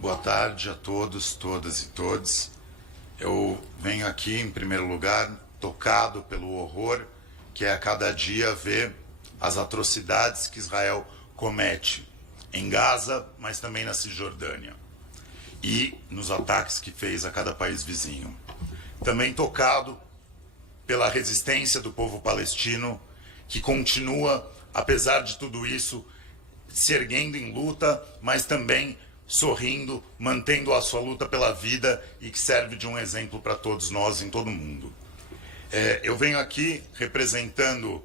Boa tarde a todos, todas e todos. Eu venho aqui, em primeiro lugar, tocado pelo horror que é a cada dia ver as atrocidades que Israel comete em Gaza, mas também na Cisjordânia, e nos ataques que fez a cada país vizinho. Também tocado pela resistência do povo palestino, que continua, apesar de tudo isso, se erguendo em luta, mas também sorrindo, mantendo a sua luta pela vida e que serve de um exemplo para todos nós em todo o mundo. Eu venho aqui representando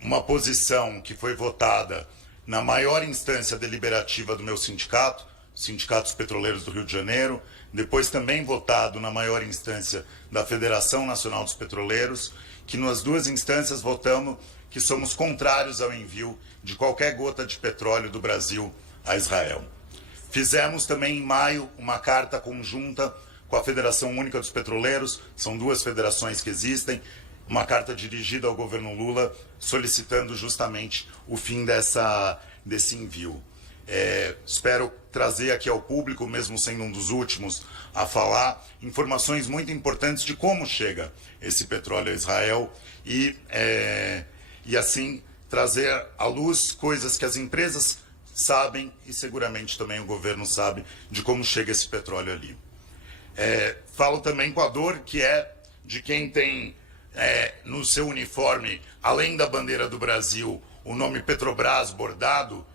uma posição que foi votada na maior instância deliberativa do meu sindicato, Sindicatos Petroleiros do Rio de Janeiro, depois também votado na maior instância da Federação Nacional dos Petroleiros, que nas duas instâncias votamos que somos contrários ao envio de qualquer gota de petróleo do Brasil a Israel. Fizemos também em maio uma carta conjunta com a Federação Única dos Petroleiros, são duas federações que existem, uma carta dirigida ao governo Lula solicitando justamente o fim desse envio. Espero trazer aqui ao público, mesmo sendo um dos últimos a falar, informações muito importantes de como chega esse petróleo a Israel e assim trazer à luz coisas que as empresas sabem e seguramente também o governo sabe de como chega esse petróleo ali. Falo também com a dor que é de quem tem no seu uniforme, além da bandeira do Brasil, o nome Petrobras bordado,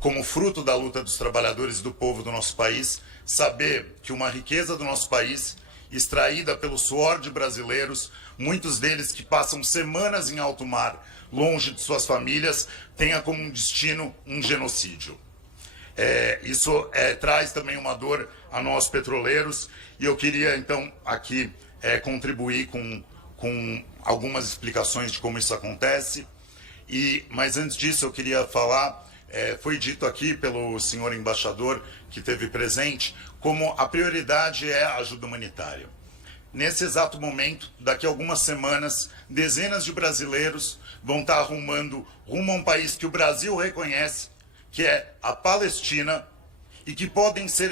como fruto da luta dos trabalhadores e do povo do nosso país, saber que uma riqueza do nosso país, extraída pelo suor de brasileiros, muitos deles que passam semanas em alto mar, longe de suas famílias, tenha como um destino um genocídio. Isso traz também uma dor a nós petroleiros, e eu queria então aqui contribuir com algumas explicações de como isso acontece. Mas antes disso eu queria falar, foi dito aqui pelo senhor embaixador que esteve presente, como a prioridade é a ajuda humanitária. Nesse exato momento, daqui a algumas semanas, dezenas de brasileiros vão estar rumo a um país que o Brasil reconhece, que é a Palestina, e que podem ser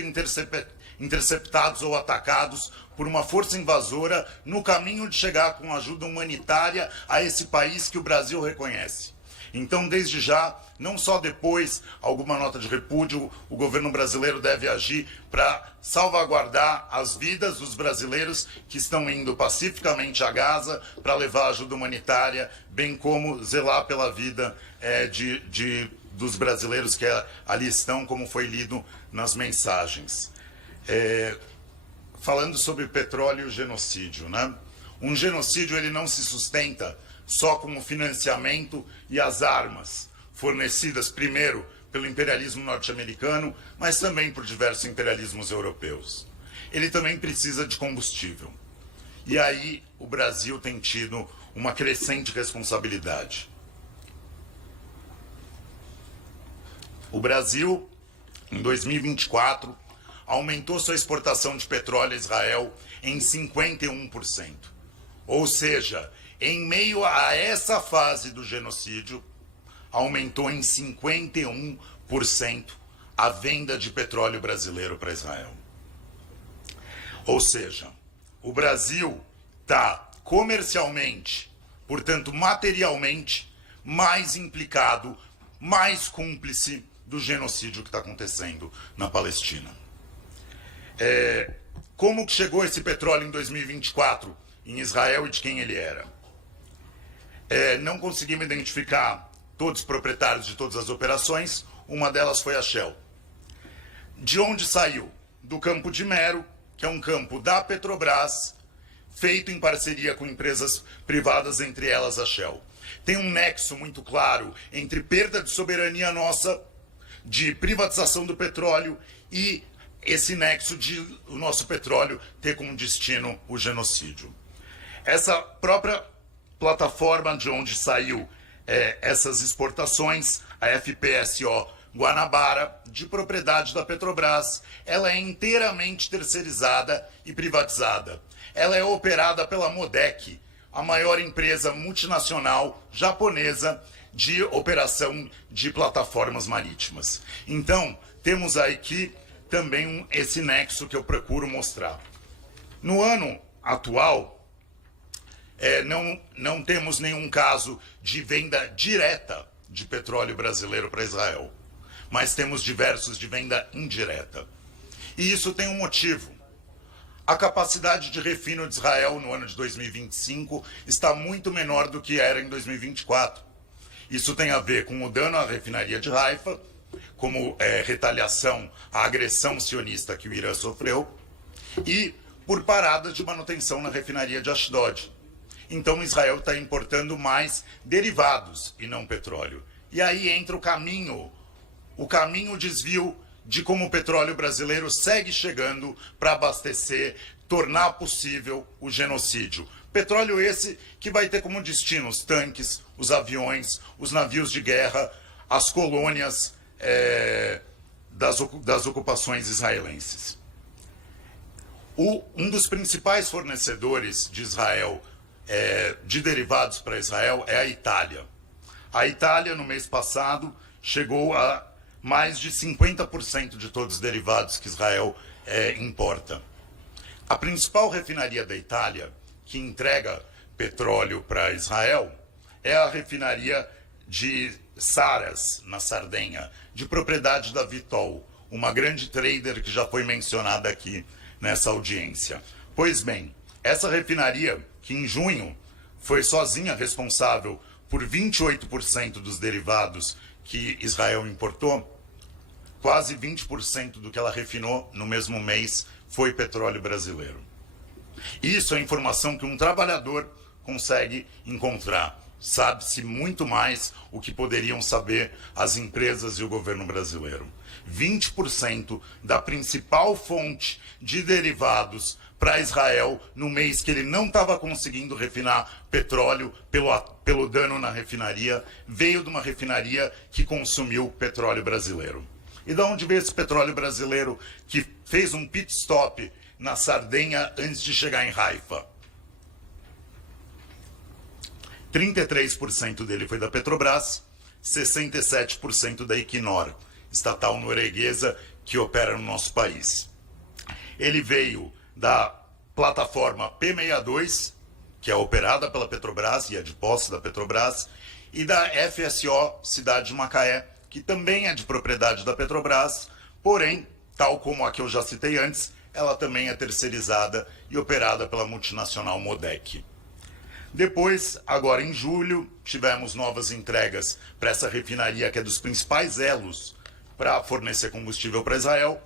interceptados ou atacados por uma força invasora no caminho de chegar com ajuda humanitária a esse país que o Brasil reconhece. Então, desde já, não só depois alguma nota de repúdio, o governo brasileiro deve agir para salvaguardar as vidas dos brasileiros que estão indo pacificamente a Gaza para levar ajuda humanitária, bem como zelar pela vida dos brasileiros que ali estão, como foi lido nas mensagens. Falando sobre petróleo e genocídio, né? Um genocídio ele não se sustenta só com o financiamento e as armas fornecidas primeiro pelo imperialismo norte-americano, mas também por diversos imperialismos europeus. Ele também precisa de combustível. E aí o Brasil tem tido uma crescente responsabilidade. O Brasil, em 2024, aumentou sua exportação de petróleo a Israel em 51%. Ou seja, em meio a essa fase do genocídio, aumentou em 51% a venda de petróleo brasileiro para Israel. Ou seja, o Brasil está comercialmente, portanto materialmente, mais implicado, mais cúmplice do genocídio que está acontecendo na Palestina. Como que chegou esse petróleo em 2024 em Israel e de quem ele era? Não conseguimos identificar todos os proprietários de todas as operações, uma delas foi a Shell. De onde saiu? Do campo de Mero, que é um campo da Petrobras, feito em parceria com empresas privadas, entre elas a Shell. Tem um nexo muito claro entre perda de soberania nossa, de privatização do petróleo e esse nexo de o nosso petróleo ter como destino o genocídio. Essa própria plataforma de onde saiu essas exportações, a FPSO Guanabara, de propriedade da Petrobras, ela é inteiramente terceirizada e privatizada. Ela é operada pela MODEC, a maior empresa multinacional japonesa de operação de plataformas marítimas. Então, temos aí que também esse nexo que eu procuro mostrar. No ano atual, não temos nenhum caso de venda direta de petróleo brasileiro para Israel, mas temos diversos de venda indireta. E isso tem um motivo. A capacidade de refino de Israel no ano de 2025 está muito menor do que era em 2024. Isso tem a ver com o dano à refinaria de Haifa, como retaliação à agressão sionista que o Irã sofreu, e por paradas de manutenção na refinaria de Ashdod. Então Israel está importando mais derivados e não petróleo. E aí entra o caminho desvio de como o petróleo brasileiro segue chegando para abastecer, tornar possível o genocídio. Petróleo esse que vai ter como destino os tanques, os aviões, os navios de guerra, as colônias das ocupações israelenses. Um dos principais fornecedores de Israel, de derivados para Israel, é a Itália. A Itália, no mês passado, chegou a mais de 50% de todos os derivados que Israel importa. A principal refinaria da Itália, que entrega petróleo para Israel, é a refinaria de Saras, na Sardenha, de propriedade da Vitol, uma grande trader que já foi mencionada aqui nessa audiência. Pois bem, essa refinaria, que em junho foi sozinha responsável por 28% dos derivados que Israel importou, quase 20% do que ela refinou no mesmo mês foi petróleo brasileiro. Isso é informação que um trabalhador consegue encontrar. Sabe-se muito mais o que poderiam saber as empresas e o governo brasileiro. 20% da principal fonte de derivados para Israel no mês que ele não estava conseguindo refinar petróleo pelo dano na refinaria, veio de uma refinaria que consumiu petróleo brasileiro. E de onde veio esse petróleo brasileiro que fez um pit stop na Sardenha antes de chegar em Haifa? 33% dele foi da Petrobras, 67% da Equinor, estatal norueguesa que opera no nosso país. Ele veio da plataforma P62, que é operada pela Petrobras e é de posse da Petrobras, e da FSO Cidade de Macaé, que também é de propriedade da Petrobras, porém, tal como a que eu já citei antes, ela também é terceirizada e operada pela multinacional Modec. Depois, agora em julho, tivemos novas entregas para essa refinaria, que é dos principais elos para fornecer combustível para Israel,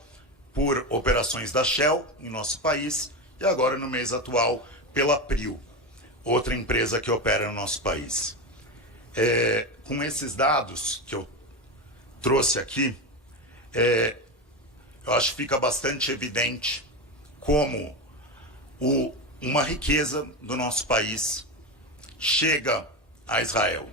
por operações da Shell em nosso país, e agora no mês atual pela Prio, outra empresa que opera no nosso país. Com esses dados que eu trouxe aqui, eu acho que fica bastante evidente como uma riqueza do nosso país chega a Israel.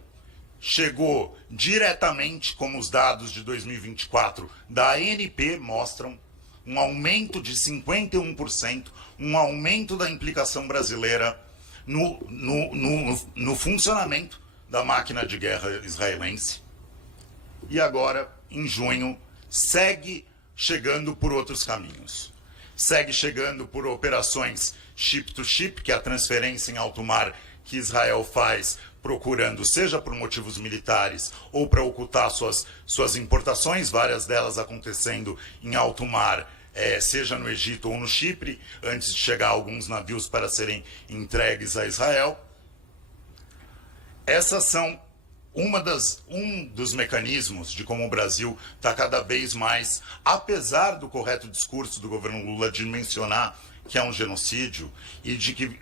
Chegou diretamente, como os dados de 2024 da ANP mostram, um aumento de 51%, um aumento da implicação brasileira no funcionamento da máquina de guerra israelense. E agora, em junho, segue chegando por outros caminhos. Segue chegando por operações ship-to-ship, que é a transferência em alto mar que Israel faz, procurando, seja por motivos militares ou para ocultar suas importações, várias delas acontecendo em alto mar, seja no Egito ou no Chipre, antes de chegar alguns navios para serem entregues a Israel. Essas são um dos mecanismos de como o Brasil está cada vez mais, apesar do correto discurso do governo Lula de mencionar que é um genocídio e de que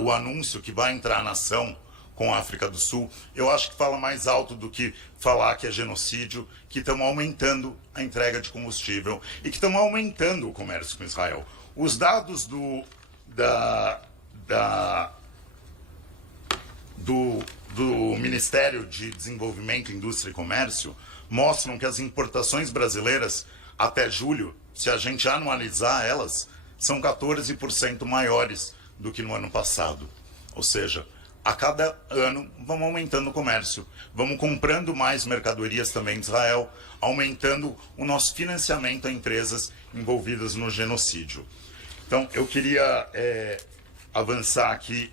o anúncio que vai entrar na ação com a África do Sul, eu acho que fala mais alto do que falar que é genocídio, que estamos aumentando a entrega de combustível e que estamos aumentando o comércio com Israel. Os dados do Ministério de Desenvolvimento, Indústria e Comércio mostram que as importações brasileiras até julho, se a gente anualizar elas, são 14% maiores do que no ano passado. Ou seja, a cada ano vamos aumentando o comércio, vamos comprando mais mercadorias também de Israel, aumentando o nosso financiamento a empresas envolvidas no genocídio. Então, eu queria avançar aqui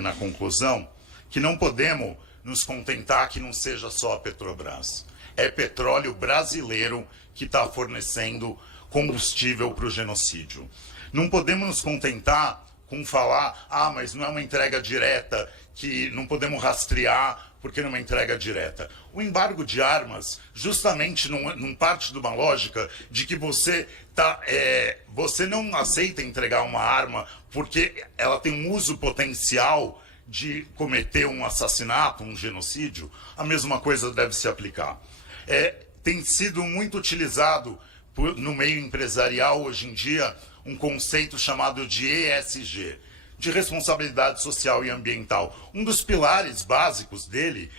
na conclusão que não podemos nos contentar que não seja só a Petrobras. É petróleo brasileiro que está fornecendo combustível para o genocídio. Não podemos nos contentar com falar, mas não é uma entrega direta, que não podemos rastrear porque não é uma entrega direta. O embargo de armas justamente não parte de uma lógica de que você não aceita entregar uma arma porque ela tem um uso potencial de cometer um assassinato, um genocídio. A mesma coisa deve se aplicar. Tem sido muito utilizado no meio empresarial hoje em dia um conceito chamado de ESG, de responsabilidade social e ambiental. Um dos pilares básicos dele,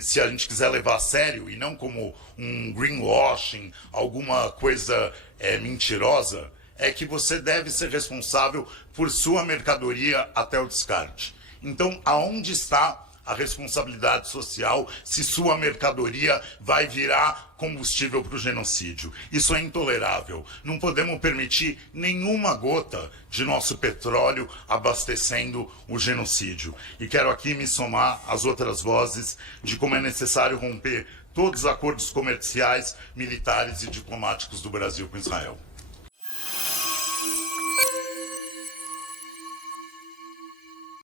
se a gente quiser levar a sério, e não como um greenwashing, alguma coisa mentirosa, é que você deve ser responsável por sua mercadoria até o descarte. Então, aonde está a responsabilidade social se sua mercadoria vai virar combustível para o genocídio? Isso é intolerável. Não podemos permitir nenhuma gota de nosso petróleo abastecendo o genocídio. E quero aqui me somar às outras vozes de como é necessário romper todos os acordos comerciais, militares e diplomáticos do Brasil com Israel.